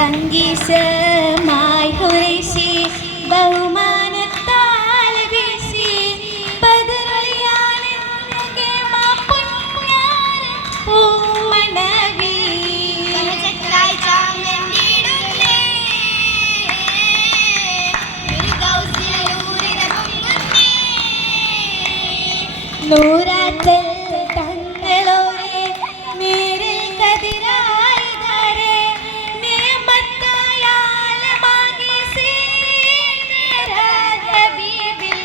സംഗീതമായി ഹുറൈശി ബഹുമാനത്താൽ വീശി ബദറിയാനെന്നുകെ മാപ്പുഞ്ഞാൻ പൂമണവി കനചക്രായി ചാമണ്ടിടുന്നേ ഫിർദൗസിലൂരിത പൊങ്ങുന്നേ നൂറാത്തൽ തങ്ങളോരെ നേരിൽ കതിരായി ധരെ നിയമത്തായാലമാകി സീനരാജ ബീബിൽ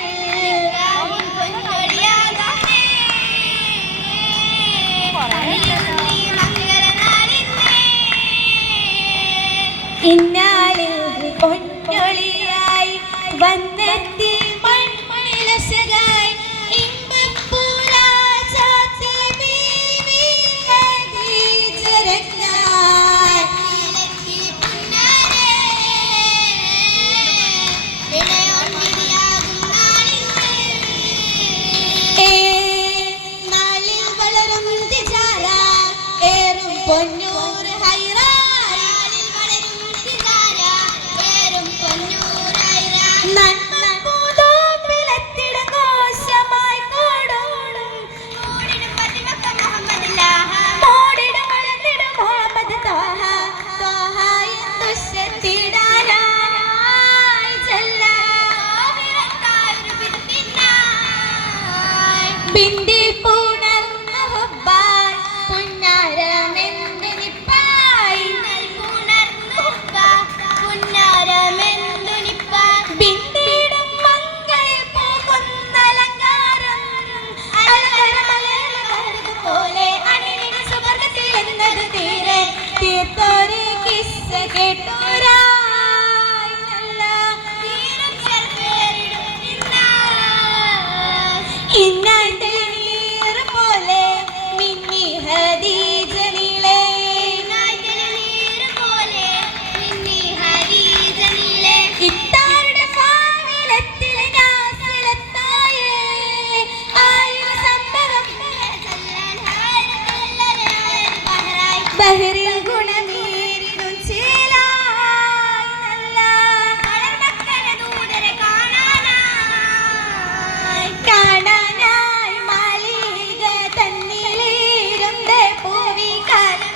രാവും പൊന്നൊളിയാകുന്നേ നീ മംഗളനാളിന്നേ ഇന്നാളിൽ പൊന്നൊളിയായി വന്നെത്തി മൺമണിലസകായി ഇമ്പപ്പൂരാജാത്തി ബീവി ഖദീജരക്കായി നീലക്കി പുന്നാരേ വിളയോൻ വിധിയാകും നാളിന്നേ ഏ നാളിൽ വളരും തിജാര ഏറും പൊന്നൂർ ഹൈറായി നാളിൽ വളരും സിതാര ഏറും പൊന്നൂരായിര നന്മ പൂതോം വിളത്തിടും കോശമായി കോടോടും കൂടിടും പതിമക്ക മുഹമ്മദുല്ലാഹ മോടിടും വളർന്നിടും മുഹമ്മദ് ത്വാഹ ത്വാഹ എന്തുശത്തിടാനായി ജല്ല വിറക്കായൊരു വിരുന്നിനായി ബിന്ദി പൂണർന്ന ഹുബ്ബായി പുന്നാരമെന്ത് നിപ്പായി ബിന്ദിയിടും മങ്കയിൽ പോകുന്ന അലങ്കാരം പോലെ അണിനിന് സുവർഗത്തിൽ എന്നത് തീരെ തീർത്തൊരു കിസ്സ കേട്ടോരായി നല്ല ഇന്നത്തെ നീർ പോലെ മിന്നി ഹദീജനിലെ ഇത്താരുടെ ഫാവിലത്തിലെ നാസിലത്തായേ ആയിരം സംഭവം ബഹറിൽ ഗുണമേറിടും ചേലായി നല്ല കാണാനായി മാളിക തന്നിലിരുന്ന് പൂവിക്കാരൻ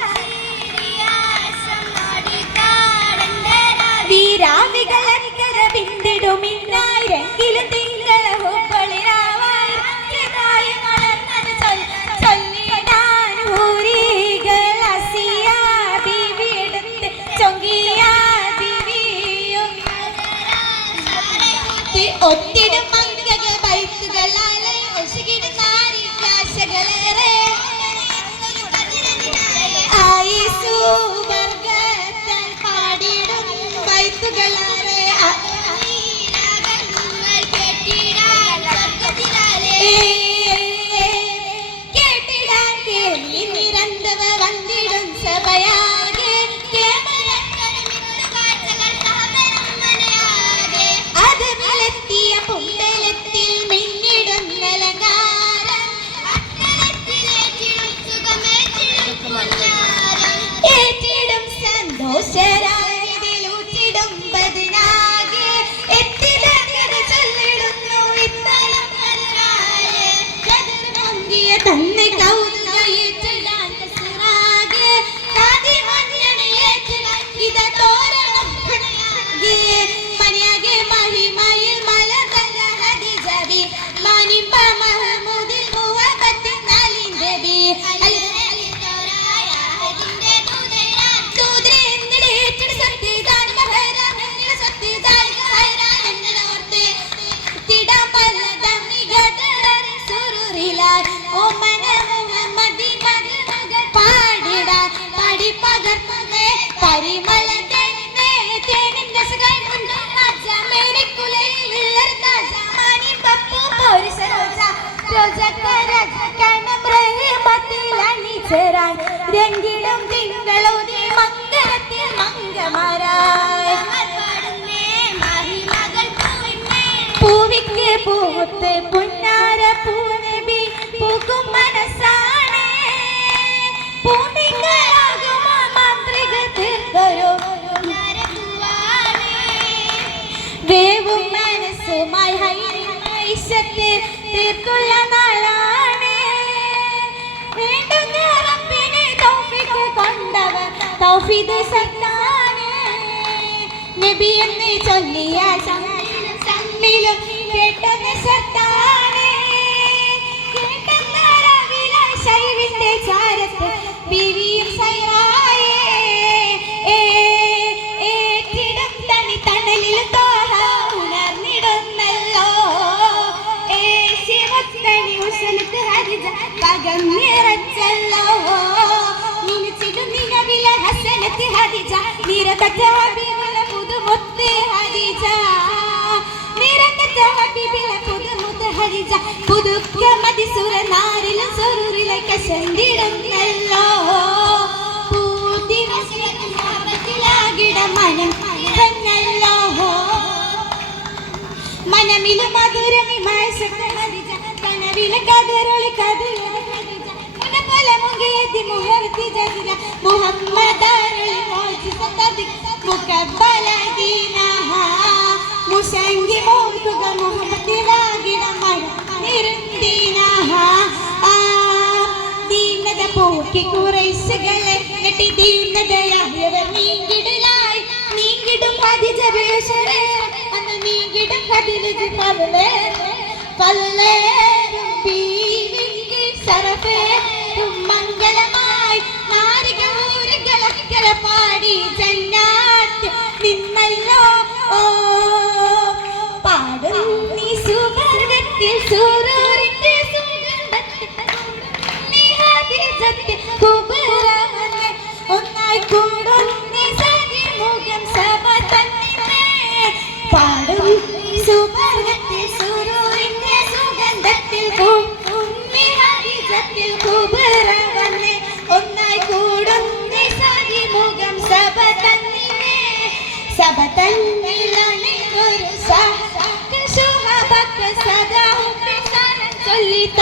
വീരാവികളക്കര ബിന്ദിടുമിന്നായിരെങ്കിലും തിങ്കള ഹുബ്ബളിരാവായി വളർന്നത് ചൊല്ലിടാൻ ഹൂരികൾ അസിയ ബീവിയെടുത്ത് ചൊങ്കിയ ബീവിയും ഒത്തിടും മങ്കക ബൈത്തുകളാലെ ഒഴുകിടുന്നാരി കാശകളേറെ ആയിസു വർഗത്താൽ പാടിടും ബൈത്തുകളാലെ കേട്ടിടാൻ കേളി നിരന്തവ വന്നിടും സഭയാകെ അത് വിലെത്തിയ പുന്തലത്തിൽ മിന്നിടും അലങ്കാരം ഏറ്റിടും സന്തോഷരായതിലൂറ്റിടും ബദനാകെ എത്തിടങ്ങത് ചൊല്ലിടുന്നു ഇത്തരം കതിർമങ്ങിയ തന്നെ കൗതുകയേറ്റിടാൻ കസറാകെ കാതി മഞ്ഞണിയേറ്റിട ഇത തോരണം മണിയാകെ മഹിമയിൽ മലതല്ല ഹദിജബി മാനിമ്പ മഹമൂദിൽ മുഹബത്തിൻ അലിന്ദബി രംഗിടും തിങ്കളോതി മംഗളത്തിൽ മംഗമാരായി പൂവിക്ക് പൂത്ത് പുന്നാര പൂനബി പൂക്കും മനസ്സാണ് പൂന്തിങ്കളാകും മാന്ത്രിക തീർത്തൊരു റിസ്ക്കുള്ള നാളാണ്. വേണ്ടുന്ന റബ്ബിനെ തൗഫീഖ് കൊണ്ടവർ തൗഫീദ് സത്താണ്. നബി എന്ന് ചൊല്ലിയ സമ്മിലും കേട്ടത് സത്താണ്. കേട്ടെന്ന രാവിലെ ശൈവിന്റെ ചാരത്ത് ബീവിയും സൈറായേ. ഏറ്റിടും തനി തണലിൽ തോഹ ഉണർന്നിടുന്നല്ലോ. ശിവത്തനി ഉഷലത്ത് ഹരിജ പകം നിറച്ചല്ലോ. മിനിച്ചിടും നിലവിലെ ഹസനത്ത് ഹരിജ നിരതറ്റ ഹബീബിലെ പുതുമുത്ത് ഹരിജ. നിരതറ്റ ഹബീബിലെ പുതുമുത്ത് ഹരിജ പുതുക്ക മതിസുര നാരിലും സുരൂരിലേക്ക് ചെന്നിടുന്നല്ലോ. പൂതി മനം തന്നല്ലോ. മനമില് മധുരമി മഴ കനവിലെ കതിരൊളി കതിര പല മുഖേതി മുഹർത്തി ജതിര മുഹമ്മദ് മുഖബലദീനഹ മുശങ്കി മോതുക മുഹമ്മദിലാകിട മഴ നിരുന്ദീനഹ. ദീനത പോക്കി കുറേശുകളെ നെട്ടി ദീനതയായവർ നീങ്കിടലായി. നീങ്കിടും അതിജപേശ്വരേ അന്ന് നീങ്കിടും കതിലജ് പവളേ പല്ലേരും ബീവിക്ക് സറഫേരും മംഗളമായി നാരികളൂരുകളക്കര പാടി ജന്നാത്ത് നിന്നല്ലോ. പാടും നീ സുവർഗത്തിൽ സൂരൂരിന്റെ സുഗന്ധത്തിൽ നീ ഹദീജത്തിൽ കുബറവനെ ഒന്നായി കൂടും നീ സതിമുഖം സഭ തന്നിമേ. പാടും നീ സുവർഗത്തിൽ സൂരൂരിന്റെ സുഗന്ധത്തിൽ നീ ഹദീജത്തിൽ കുബറവനെ ഒന്നായി കൂടും നീ സതിമുഖം സഭ തന്നിമേ. സഭ തന്നിലാണ് ഒരു സഹ സുഹബക്ക് സദാ ചൊല്ലിത്ത